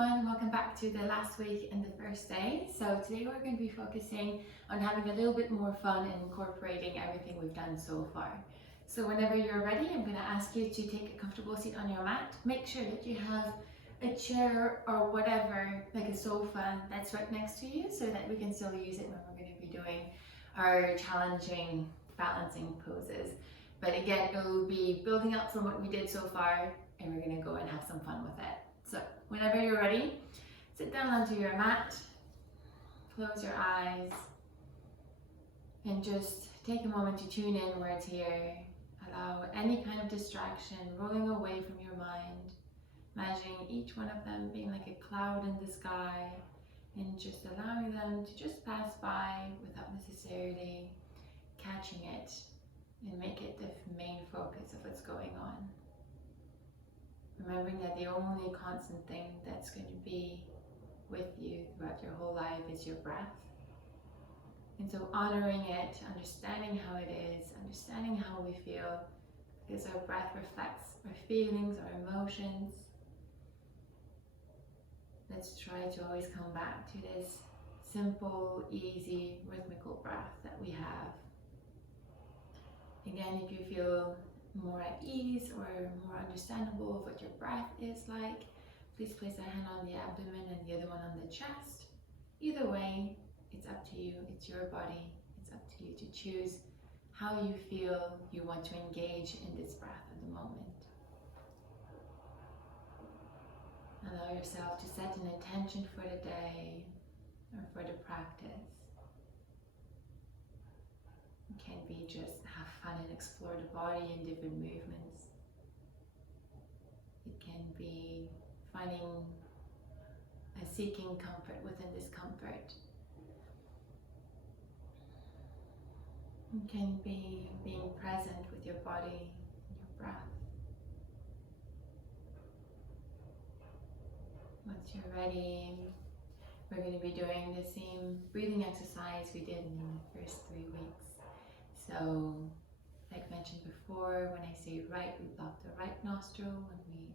everyone, welcome back to the last week and the first day. So today we're going to be focusing on having a little bit more fun and incorporating everything we've done so far. So whenever you're ready, I'm going to ask you to take a comfortable seat on your mat. Make sure that you have a chair or whatever, like a sofa, that's right next to you so that we can still use it when we're going to be doing our challenging balancing poses. But again, it will be building up from what we did so far, and we're going to go and have some fun with it. So whenever you're ready, sit down onto your mat, close your eyes, and just take a moment to tune in where it's here. Allow any kind of distraction rolling away from your mind, imagining each one of them being like a cloud in the sky, and just allowing them to just pass by without necessarily catching it and make it the main focus of what's going on. Remembering that the only constant thing that's going to be with you throughout your whole life is your breath. And so honoring it, understanding how it is, understanding how we feel, because our breath reflects our feelings, our emotions. Let's try to always come back to this simple, easy, rhythmical breath that we have. Again, if you feel more at ease or more understandable of what your breath is like, please place a hand on the abdomen and the other one on the chest. Either way, it's up to you, it's your body, it's up to you to choose how you feel you want to engage in this breath at the moment. Allow yourself to set an intention for the day or for the practice. It can be just have fun and explore the body in different movements. It can be finding a seeking comfort within discomfort. It can be being present with your body and your breath. Once you're ready, we're going to be doing the same breathing exercise we did in the first 3 weeks. So, like mentioned before, when I say right, we block the right nostril.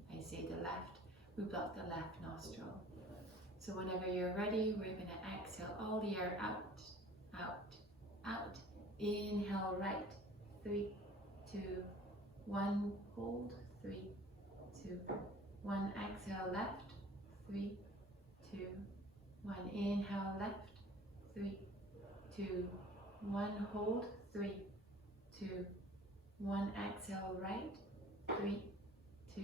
When I say the left, we block the left nostril. So whenever you're ready, we're going to exhale all the air out, out, out. Inhale right, 3, 2, 1, hold, 3, 2, 1, exhale left, 3, 2, 1, inhale left, 3, 2, 1, hold, 3, 2, 1, exhale right, 3, 2,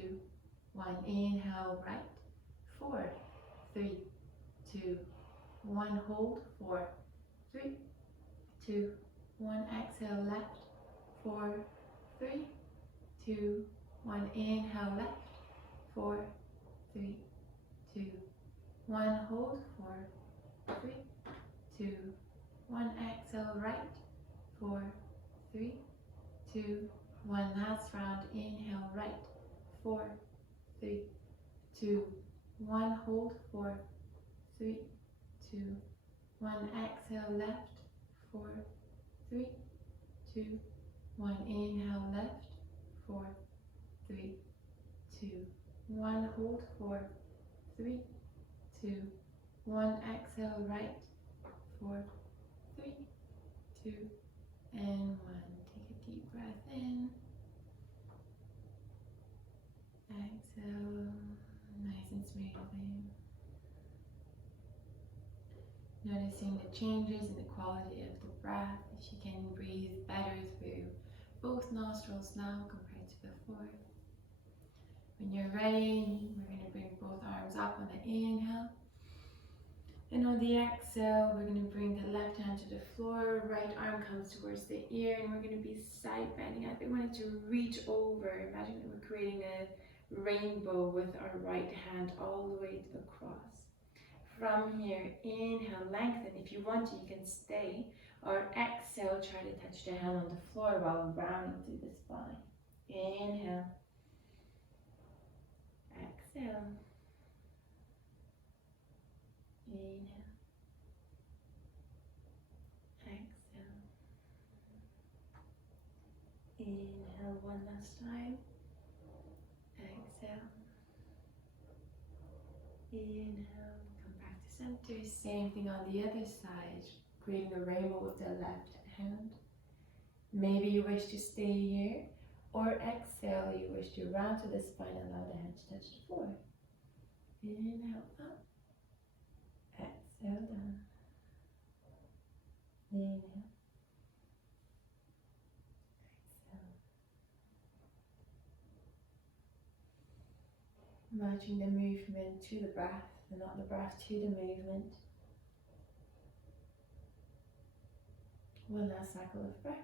1, inhale right, 4, 3, 2, 1, hold, 4, 3, 2, 1, exhale left, 4, 3, 2, 1, inhale left, 4, 3, 2, 1, hold, 4, 3, 2, 1, exhale right, 4, 3, 2, 1, last round, inhale right, 4, 3, 2, 1, hold, 4, 3, 2, 1, exhale left, 4, 3, 2, 1, inhale left, 4, 3, 2, 1, hold, 4, 3, 2, 1, exhale right, 4, 3, 2, and 1. Take a deep breath in. Exhale, nice and smoothly. Noticing the changes in the quality of the breath, if you can breathe better through both nostrils now compared to before. When you're ready, we're going to bring both arms up on the inhale. And on the exhale, we're going to bring the left hand to the floor, right arm comes towards the ear, and we're going to be side bending. I want it to reach over. Imagine that we're creating a rainbow with our right hand all the way across. From here, inhale, lengthen. If you want to, you can stay. Or exhale, try to touch the hand on the floor while rounding through the spine. Inhale. Exhale. Inhale. Exhale. Inhale one last time. Exhale. Inhale, come back to center. Same thing on the other side. Creating a rainbow with the left hand. Maybe you wish to stay here, or exhale, you wish to round to the spine, allow the hand to touch the floor. Inhale up, exhale down. Inhale, exhale. Matching the movement to the breath, and not the breath to the movement. One last cycle of breath.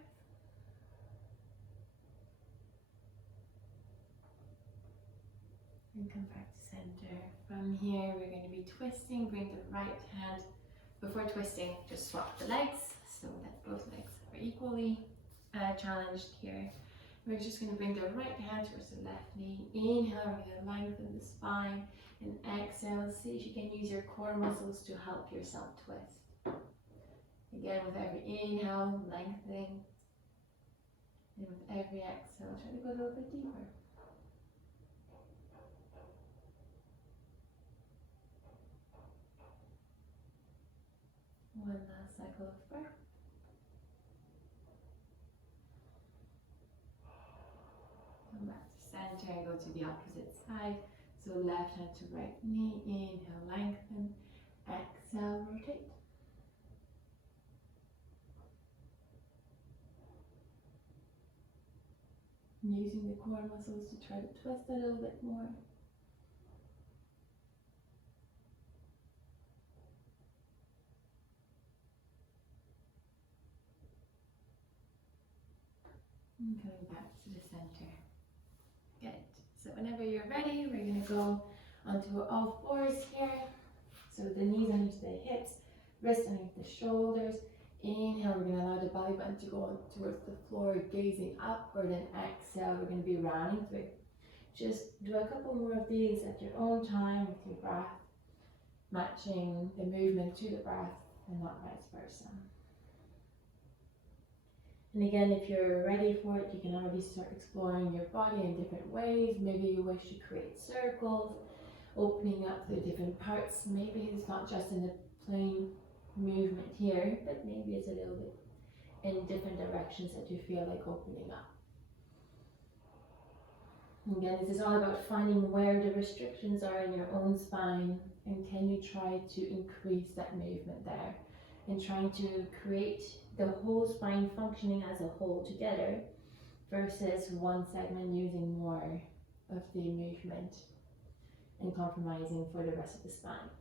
And come back to center. From here, we're going to be twisting. Bring the right hand. Before twisting, just swap the legs so that both legs are equally challenged here. We're just going to bring the right hand towards the left knee. Inhale, we're going to lengthen the spine. And exhale, see if you can use your core muscles to help yourself twist. Again, with every inhale, lengthening. And with every exhale, try to go a little bit deeper. One last cycle of breath. Come back to center and go to the opposite side. So left hand to right knee. Inhale, lengthen. Exhale, rotate. Using the core muscles to try to twist a little bit more. And coming back to the center. Good. So whenever you're ready, we're going to go onto all fours here. So the knees underneath the hips, wrists underneath the shoulders. Inhale, we're going to allow the belly button to go towards the floor, gazing upward, and exhale, we're going to be rounding through. Just do a couple more of these at your own time with your breath, matching the movement to the breath and not vice versa. And again, if you're ready for it, you can already start exploring your body in different ways. Maybe you wish to create circles, opening up the different parts. Maybe it's not just in the plain movement here, but maybe it's a little bit in different directions that you feel like opening up. And again, this is all about finding where the restrictions are in your own spine, and can you try to increase that movement there, and trying to create the whole spine functioning as a whole together versus one segment using more of the movement and compromising for the rest of the spine.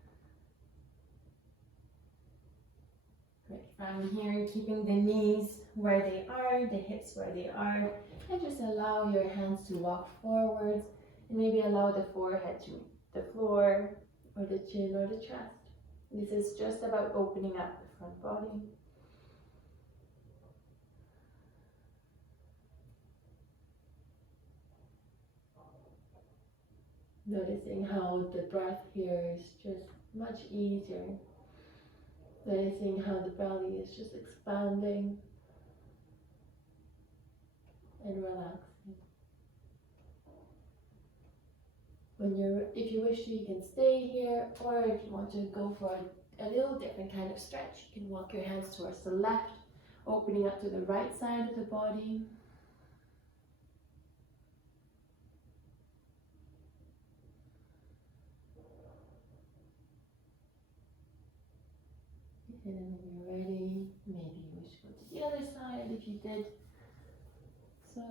Great. From here, keeping the knees where they are, the hips where they are, and just allow your hands to walk forwards, and maybe allow the forehead to meet the floor, or the chin, or the chest. This is just about opening up the front body. Noticing how the breath here is just much easier. Noticing how the belly is just expanding and relaxing. If you wish to, you can stay here, or if you want to go for a little different kind of stretch, you can walk your hands towards the left, opening up to the right side of the body. And then when you're ready, maybe you wish to go to the other side if you did. So,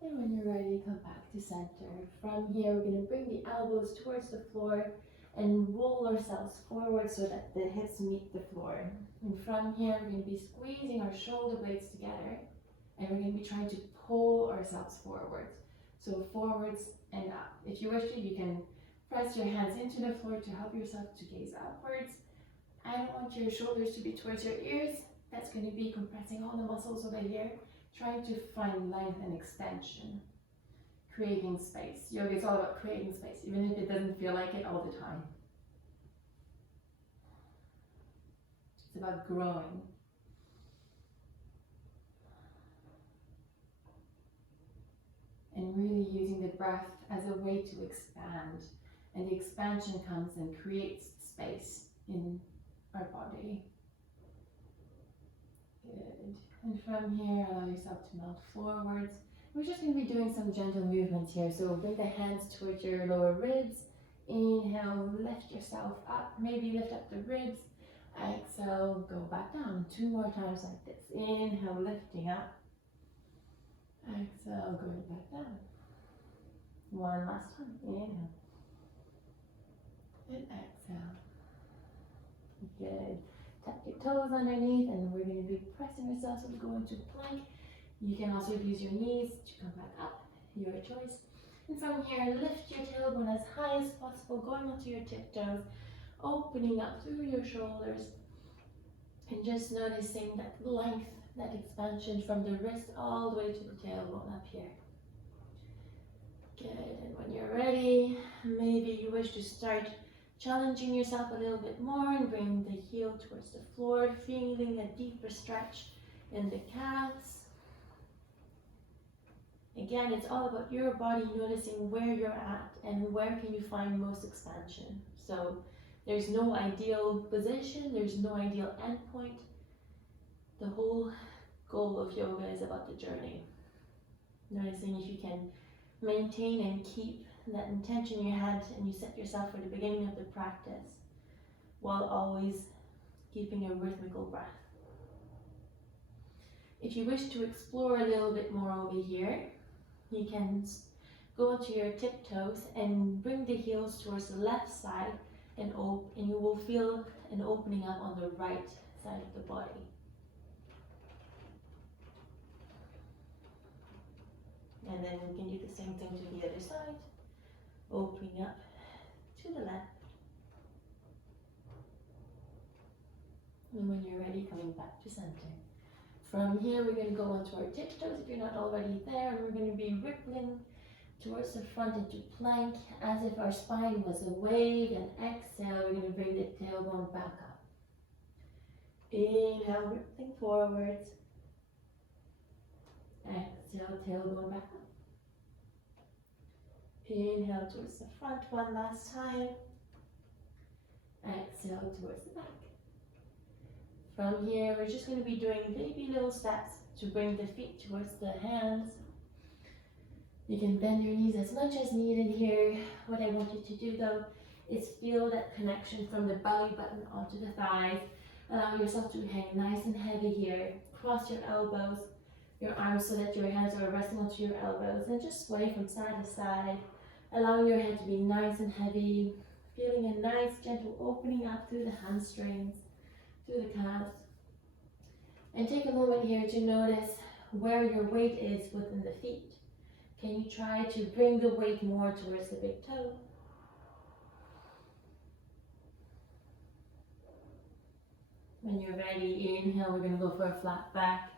and when you're ready, come back to center. From here, we're going to bring the elbows towards the floor and roll ourselves forward so that the hips meet the floor. And from here, we're going to be squeezing our shoulder blades together, and we're going to be trying to pull ourselves forwards. So forwards and up. If you wish to, you can press your hands into the floor to help yourself to gaze upwards. I don't want your shoulders to be towards your ears. That's going to be compressing all the muscles over here, trying to find length and extension. Creating space. Yoga is all about creating space, even if it doesn't feel like it all the time. It's about growing. And really using the breath as a way to expand. And the expansion comes and creates space in our body. Good. And from here, allow yourself to melt forwards. We're just going to be doing some gentle movements here. So bring the hands towards your lower ribs. Inhale, lift yourself up. Maybe lift up the ribs. Exhale, go back down. 2 more times like this. Inhale, lifting up. Exhale, going back down. 1 last time. Inhale. And exhale. Good. Tap your toes underneath, and we're going to be pressing ourselves to go into plank. You can also use your knees to come back up, your choice. And from here, lift your tailbone as high as possible, going onto your tiptoes, opening up through your shoulders, and just noticing that length, that expansion from the wrist all the way to the tailbone up here. Good, and when you're ready, maybe you wish to start challenging yourself a little bit more and bring the heel towards the floor, feeling a deeper stretch in the calves. Again, it's all about your body, noticing where you're at and where can you find most expansion. So there's no ideal position, there's no ideal endpoint. The whole goal of yoga is about the journey. Noticing if you can maintain and keep that intention in your head and you set yourself for the beginning of the practice while always keeping a rhythmical breath. If you wish to explore a little bit more over here, you can go onto your tiptoes and bring the heels towards the left side and you will feel an opening up on the right side of the body. And then we can do the same thing to the other side, opening up to the left. And when you're ready, coming back to center. From here, we're going to go onto our tiptoes if you're not already there, and we're going to be rippling towards the front into plank as if our spine was a wave, and exhale, we're going to bring the tailbone back up. Inhale, rippling forwards. Exhale, tailbone back up. Inhale towards the front 1 last time. Exhale towards the back. From here, we're just going to be doing baby little steps to bring the feet towards the hands. You can bend your knees as much as needed here. What I want you to do though is feel that connection from the belly button onto the thighs. Allow yourself to hang nice and heavy here. Cross your elbows, your arms so that your hands are resting onto your elbows, and just sway from side to side. Allowing your head to be nice and heavy. Feeling a nice gentle opening up through the hamstrings, through the calves. And take a moment here to notice where your weight is within the feet. Can you try to bring the weight more towards the big toe? When you're ready, inhale, we're going to go for a flat back.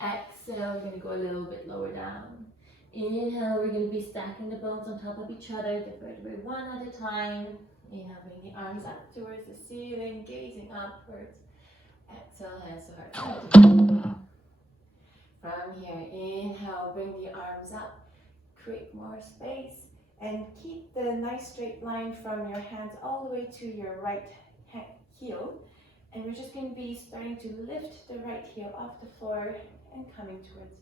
Exhale, we're going to go a little bit lower down. Inhale, we're going to be stacking the bones on top of each other, the vertebrae one at a time. Inhale, bring the arms up towards the ceiling, gazing upwards. Exhale, hands to heart. From here, inhale, bring the arms up, create more space, and keep the nice straight line from your hands all the way to your right heel. And we're just going to be starting to lift the right heel off the floor and coming towards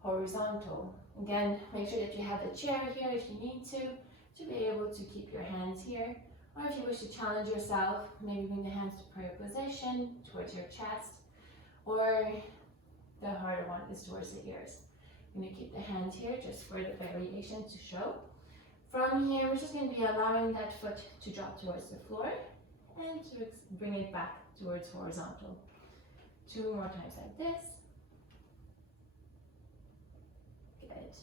horizontal. Again, make sure that you have the chair here if you need to be able to keep your hands here. Or if you wish to challenge yourself, maybe bring the hands to prayer position, towards your chest, or the harder one is towards the ears. I'm going to keep the hands here just for the variation to show. From here, we're just going to be allowing that foot to drop towards the floor and to bring it back towards horizontal. 2 more times like this. Good.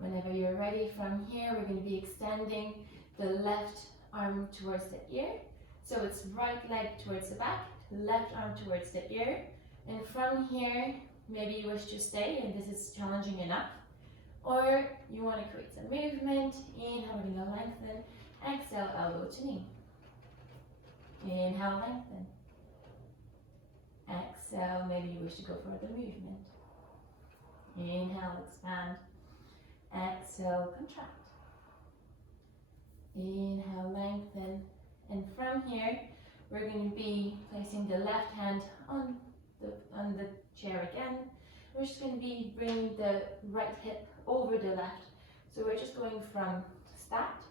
Whenever you're ready, from here, we're going to be extending the left arm towards the ear. So it's right leg towards the back, left arm towards the ear. And from here, maybe you wish to stay and this is challenging enough. Or you want to create some movement. Inhale, we're going to lengthen. Exhale, elbow to knee. Inhale, lengthen. Exhale, maybe you wish to go for the movement. Inhale, expand. Exhale, contract. Inhale, lengthen. And from here, we're going to be placing the left hand on the chair again. We're just going to be bringing the right hip over the left. So we're just going from stacked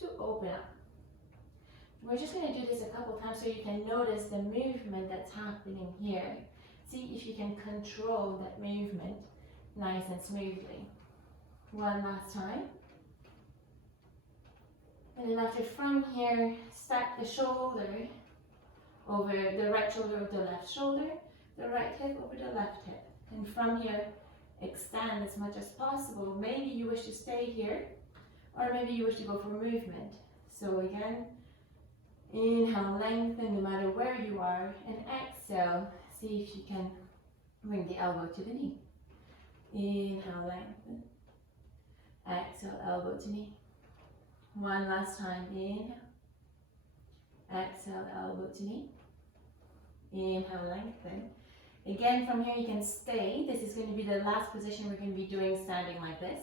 to open up. We're just going to do this a couple times so you can notice the movement that's happening here. See if you can control that movement nice and smoothly. One last time. And then after from here, stack the shoulder over the right shoulder over the left shoulder, the right hip over the left hip. And from here, extend as much as possible. Maybe you wish to stay here, or maybe you wish to go for movement. So again, inhale, lengthen no matter where you are, and exhale, see if you can bring the elbow to the knee. Inhale, lengthen. Exhale, elbow to knee. One last time, inhale. Exhale, elbow to knee. Inhale, lengthen. Again, from here you can stay. This is going to be the last position we're going to be doing standing like this.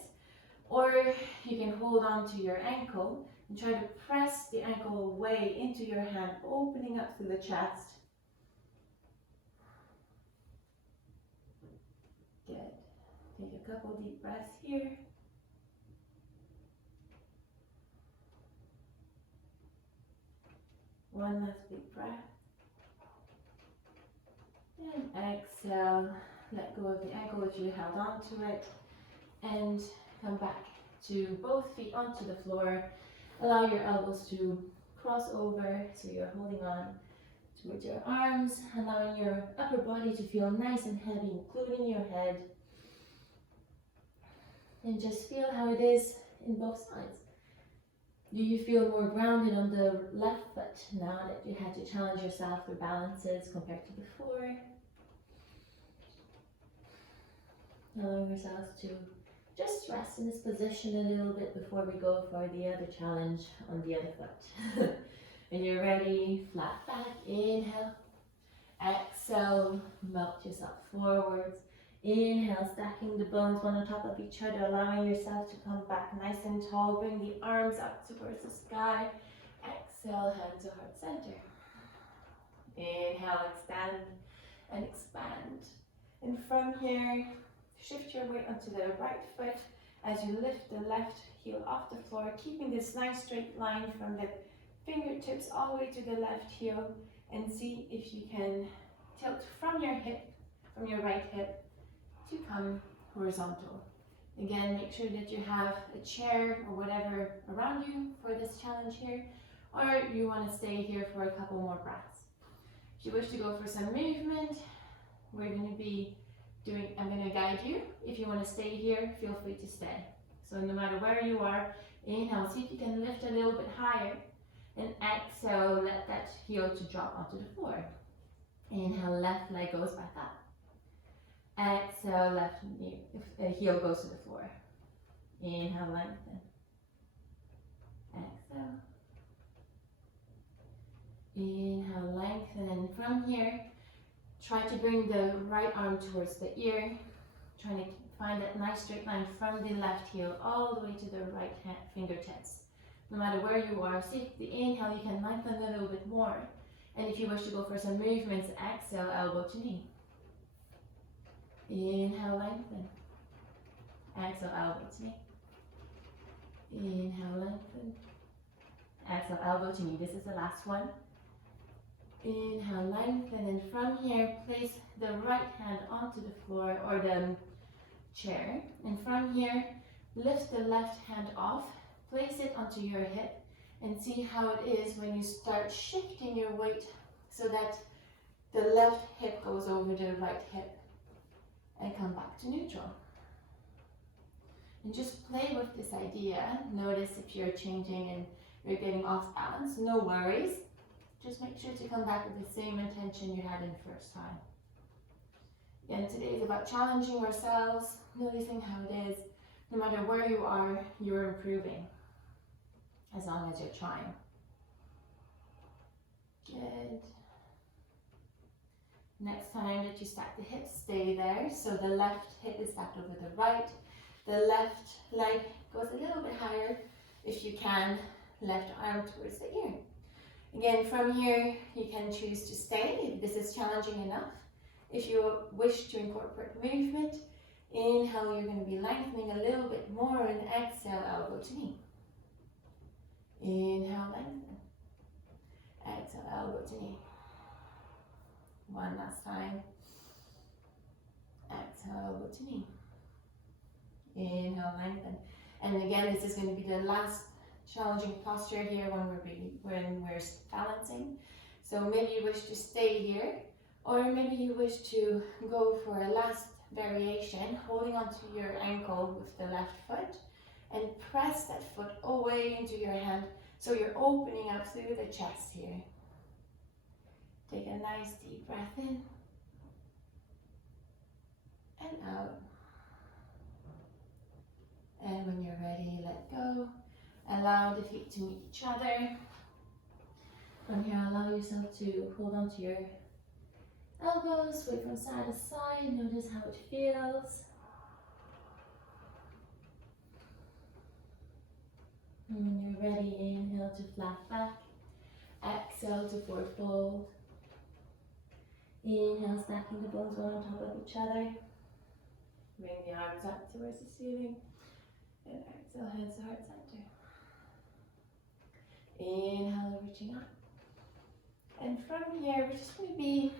Or you can hold on to your ankle and try to press the ankle away into your hand, opening up through the chest. Good. Take a couple deep breaths here. One last big breath. And exhale, let go of the ankle if you held on to it. And come back to both feet onto the floor. Allow your elbows to cross over so you're holding on towards your arms, allowing your upper body to feel nice and heavy, including your head. And just feel how it is in both sides. Do you feel more grounded on the left foot now that you had to challenge yourself for balances compared to before? Allowing yourselves to just rest in this position a little bit before we go for the other challenge on the other foot. When you're ready, flat back, inhale. Exhale, melt yourself forwards. Inhale, stacking the bones one on top of each other, allowing yourself to come back nice and tall. Bring the arms up towards the sky. Exhale, hand to heart center. Inhale, extend and expand. And from here, shift your weight onto the right foot as you lift the left heel off the floor, keeping this nice straight line from the fingertips all the way to the left heel, and see if you can tilt from your hip, from your right hip, to come horizontal. Again, make sure that you have a chair or whatever around you for this challenge here, or you want to stay here for a couple more breaths. If you wish to go for some movement, we're going to be I'm going to guide you. If you want to stay here, feel free to stay. So no matter where you are, inhale, see if you can lift a little bit higher, and exhale, let that heel to drop onto the floor. Inhale, left leg goes back up. Exhale, left heel goes to the floor. Inhale, lengthen. Exhale. Inhale, lengthen, and from here, try to bring the right arm towards the ear, trying to find that nice straight line from the left heel all the way to the right hand fingertips. No matter where you are, see if the inhale you can lengthen a little bit more. And if you wish to go for some movements, exhale, elbow to knee. Inhale, lengthen. Exhale, elbow to knee. Inhale, lengthen. Exhale, elbow to knee. This is the last one. Inhale, lengthen, and from here, place the right hand onto the floor or the chair. And from here, lift the left hand off, place it onto your hip, and see how it is when you start shifting your weight so that the left hip goes over the right hip and come back to neutral. And just play with this idea. Notice if you're changing and you're getting off balance, no worries. Just make sure to come back with the same intention you had in the first time. Again, today is about challenging ourselves, noticing how it is. No matter where you are, you're improving, as long as you're trying. Good. Next time that you stack the hips, stay there. So the left hip is stacked over the right. The left leg goes a little bit higher. If you can, left arm towards the ear. Again, from here, you can choose to stay if this is challenging enough. If you wish to incorporate movement, inhale, you're going to be lengthening a little bit more, and exhale, elbow to knee. Inhale, lengthen. Exhale, elbow to knee. One last time. Exhale, elbow to knee. Inhale, lengthen. And again, this is going to be the last challenging posture here when we're balancing. So maybe you wish to stay here, or maybe you wish to go for a last variation, holding onto your ankle with the left foot, and press that foot away into your hand, so you're opening up through the chest here. Take a nice deep breath in and out. And when you're ready, let go. Allow the feet to meet each other. From here, allow yourself to hold on to your elbows, sway from side to side. Notice how it feels. And when you're ready, inhale to flat back. Exhale to forward fold. Inhale, stacking the bones one on top of each other. Bring the arms up towards the ceiling. And exhale, hands to heart center. Inhale, reaching up. And from here, we're just going to be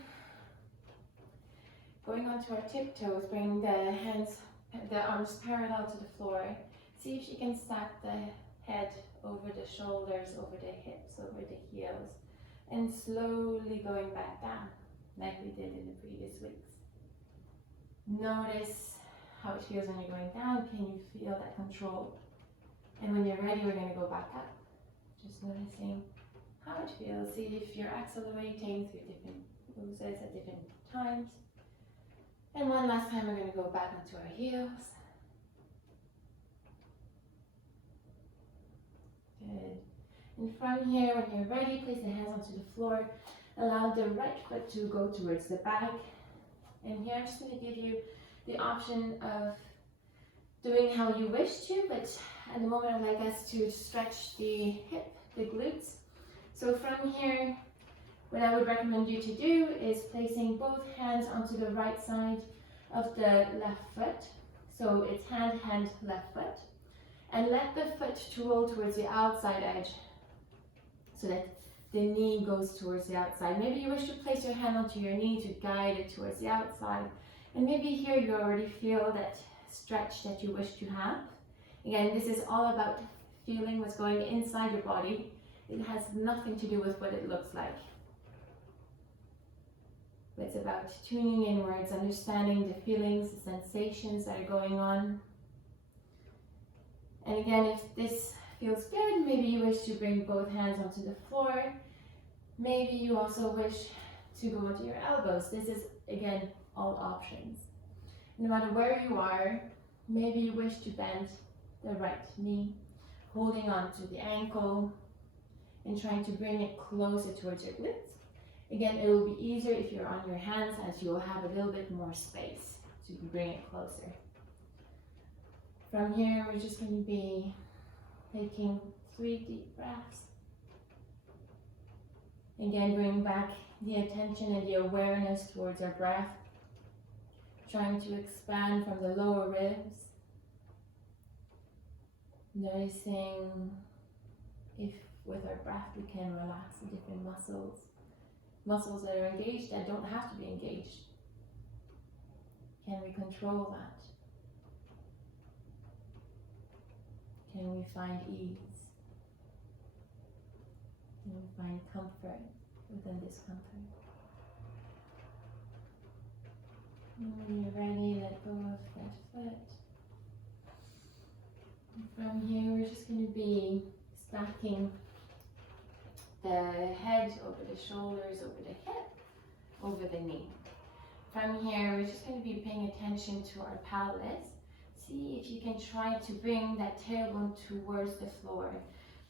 going onto our tiptoes, bring the arms parallel to the floor. See if you can stack the head over the shoulders, over the hips, over the heels, and slowly going back down, like we did in the previous weeks. Notice how it feels when you're going down. Can you feel that control? And when you're ready, we're going to go back up. Just noticing how it feels. See if you're accelerating through different poses at different times. And one last time, we're going to go back onto our heels. Good. And from here, when you're ready, place the hands onto the floor. Allow the right foot to go towards the back. And here I'm just going to give you the option of doing how you wish to, but at the moment I'd like us to stretch the hip, the glutes. So from here, what I would recommend you to do is placing both hands onto the right side of the left foot. So it's hand, left foot. And let the foot to roll towards the outside edge so that the knee goes towards the outside. Maybe you wish to place your hand onto your knee to guide it towards the outside. And maybe here you already feel that stretch that you wish to have. Again, this is all about feeling what's going inside your body. It has nothing to do with what it looks like. It's about tuning inwards, understanding the feelings, the sensations that are going on. And again, if this feels good, maybe you wish to bring both hands onto the floor. Maybe you also wish to go onto your elbows. This is, again, all options. No matter where you are, maybe you wish to bend the right knee, holding on to the ankle and trying to bring it closer towards your glutes. Again, it will be easier if you're on your hands, as you will have a little bit more space so you can bring it closer. From here, we're just going to be taking 3 deep breaths. Again, bring back the attention and the awareness towards our breath. Trying to expand from the lower ribs. Noticing if with our breath we can relax the different muscles. Muscles that are engaged that don't have to be engaged. Can we control that? Can we find ease? Can we find comfort within discomfort? And when you're ready, let go of that foot. And from here, we're just going to be stacking the head over the shoulders, over the hip, over the knee. From here, we're just going to be paying attention to our pelvis. See if you can try to bring that tailbone towards the floor.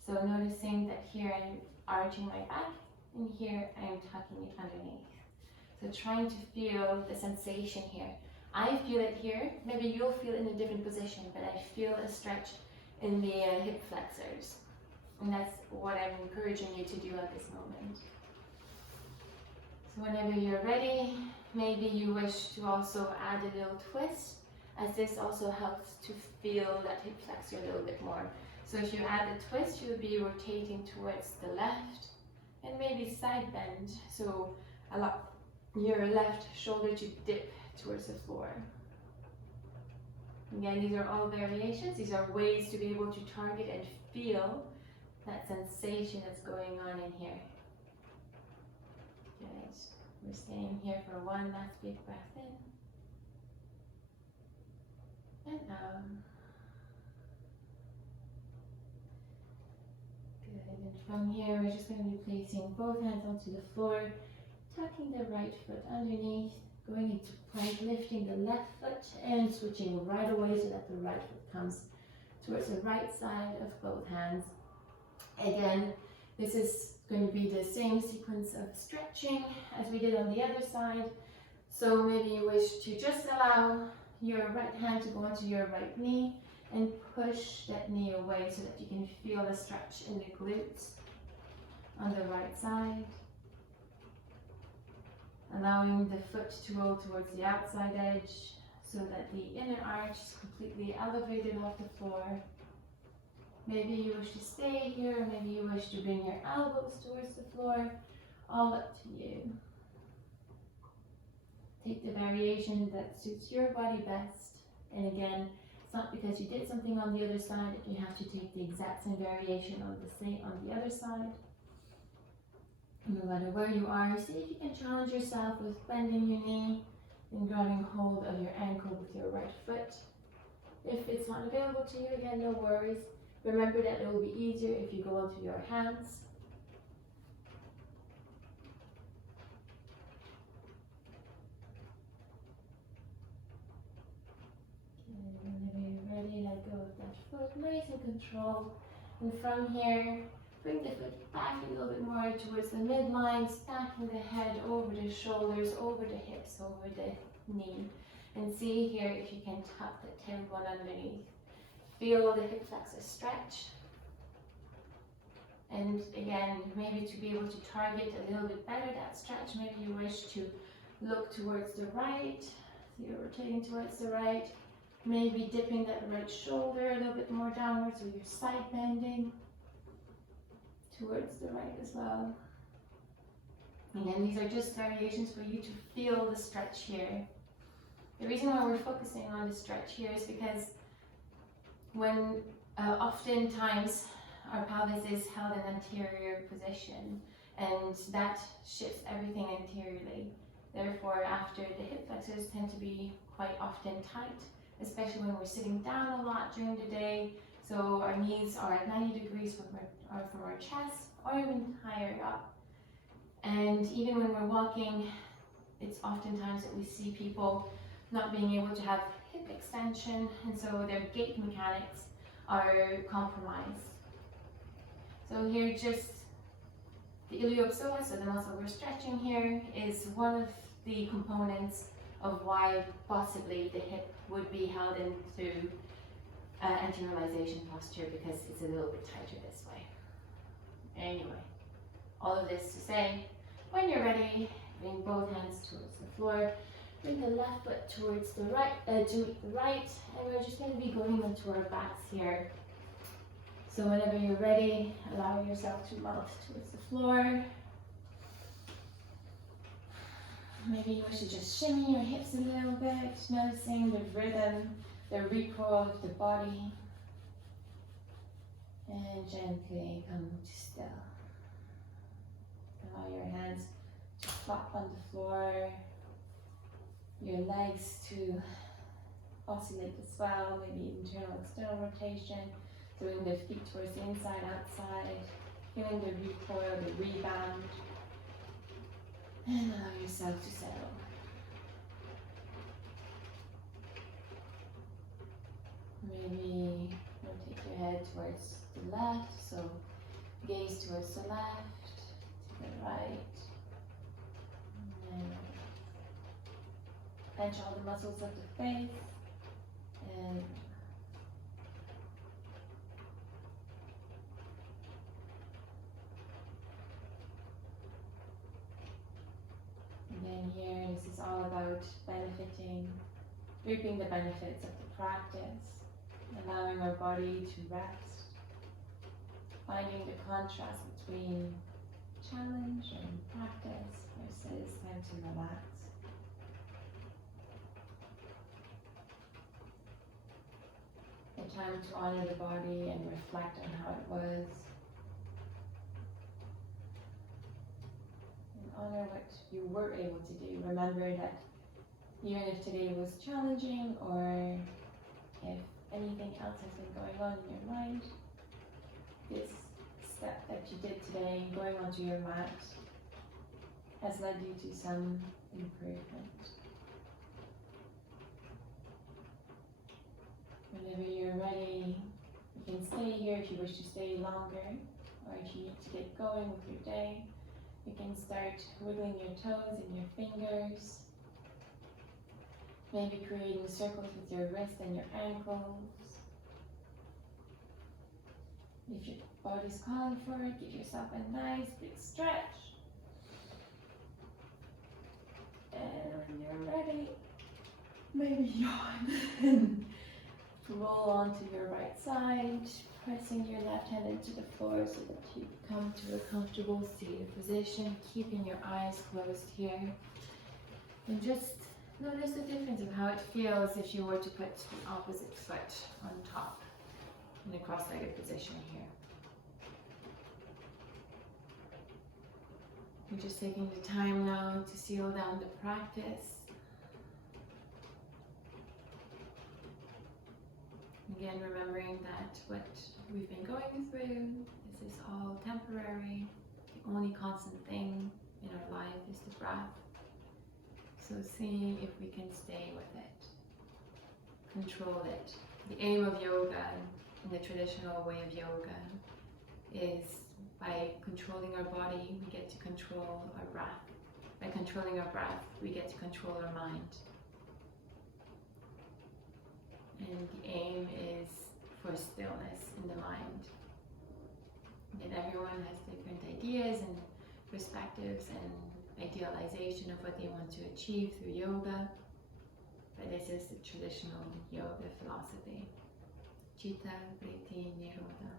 So noticing that here I'm arching my back, and here I'm tucking it underneath. So trying to feel the sensation here. I feel it here. Maybe you'll feel it in a different position, but I feel a stretch in the hip flexors. And that's what I'm encouraging you to do at this moment. So whenever you're ready, maybe you wish to also add a little twist, as this also helps to feel that hip flexor a little bit more. So if you add a twist, you'll be rotating towards the left and maybe side bend. So allow your left shoulder to dip towards the floor. Again, these are all variations. These are ways to be able to target and feel that sensation that's going on in here. Good. We're staying here for one last big breath in. And out. Good. And from here, we're just going to be placing both hands onto the floor, tucking the right foot underneath, going into plank, lifting the left foot and switching right away so that the right foot comes towards the right side of both hands. Again, this is going to be the same sequence of stretching as we did on the other side. So maybe you wish to just allow your right hand to go onto your right knee and push that knee away so that you can feel the stretch in the glutes on the right side. Allowing the foot to roll towards the outside edge so that the inner arch is completely elevated off the floor. Maybe you wish to stay here, or maybe you wish to bring your elbows towards the floor. All up to you. Take the variation that suits your body best. And again, it's not because you did something on the other side that you have to take the exact same variation on the other side. No matter where you are, see if you can challenge yourself with bending your knee and grabbing hold of your ankle with your right foot. If it's not available to you, again, no worries. Remember that it will be easier if you go onto your hands. Okay, whenever you're ready, let go of that foot, nice and controlled. And from here, bring the foot back a little bit more towards the midline, stacking the head over the shoulders, over the hips, over the knee. And see here if you can tuck the tailbone underneath. Feel the hip flexor stretch. And again, maybe to be able to target a little bit better that stretch, maybe you wish to look towards the right. So you're rotating towards the right. Maybe dipping that right shoulder a little bit more downwards, so you're side bending towards the right as well. Again, these are just variations for you to feel the stretch here. The reason why we're focusing on the stretch here is because when oftentimes our pelvis is held in anterior position, and that shifts everything anteriorly. Therefore, after the hip flexors tend to be quite often tight, especially when we're sitting down a lot during the day. So our knees are at 90 degrees from our chest or even higher up. And even when we're walking, it's oftentimes that we see people not being able to have hip extension, and so their gait mechanics are compromised. So here, just the iliopsoas, so the muscle we're stretching here, is one of the components of why possibly the hip would be held into anteriorization posture, because it's a little bit tighter this way. Anyway, all of this to say, when you're ready, bring both hands towards the floor, bring the left foot towards the right, to meet the right, and we're just going to be going onto our backs here. So whenever you're ready, allow yourself to melt towards the floor. Maybe you wish to just shimmy your hips a little bit, noticing the rhythm, the recoil of the body. And gently come to still. Allow your hands to flop on the floor, your legs to oscillate as well, maybe internal, external rotation. Throwing the feet towards the inside, outside, feeling the recoil, the rebound, and allow yourself to settle. Maybe rotate your head towards the left, so gaze towards the left, to the right, and Clench all the muscles of the face. And then here, this is all about benefiting, reaping the benefits of the practice, allowing our body to rest, finding the contrast between challenge and practice versus time to relax. A time to honor the body and reflect on how it was. And honor what you were able to do. Remember that even if today was challenging or if anything else has been going on in your mind, this step that you did today, going onto your mat, has led you to some improvement. Whenever you're ready, you can stay here if you wish to stay longer, or if you need to get going with your day, you can start wiggling your toes and your fingers, maybe creating circles with your wrist and your ankles. If your body's calling for it, give yourself a nice big stretch. And when you're ready, maybe yawn and roll onto your right side, pressing your left hand into the floor so that you come to a comfortable seated position, keeping your eyes closed here. And just notice the difference of how it feels if you were to put the opposite foot on top in a cross-legged position here. You're just taking the time now to seal down the practice. Again, remembering that what we've been going through, this is all temporary. The only constant thing in our life is the breath. So seeing if we can stay with it, control it. The aim of yoga, in the traditional way of yoga, is by controlling our body, we get to control our breath. By controlling our breath, we get to control our mind. And the aim is for stillness in the mind. And everyone has different ideas and perspectives and idealization of what they want to achieve through yoga. But this is the traditional yoga philosophy. Chitta, Vritti, Nirodha.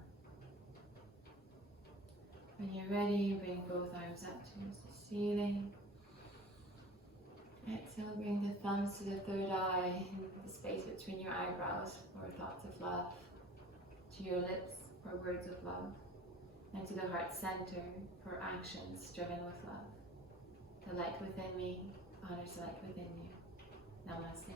When you're ready, bring both arms up towards the ceiling. Exhale, bring the thumbs to the third eye, the space between your eyebrows for thoughts of love, to your lips for words of love, and to the heart center for actions driven with love. The light within me honors the light within you. Namaste.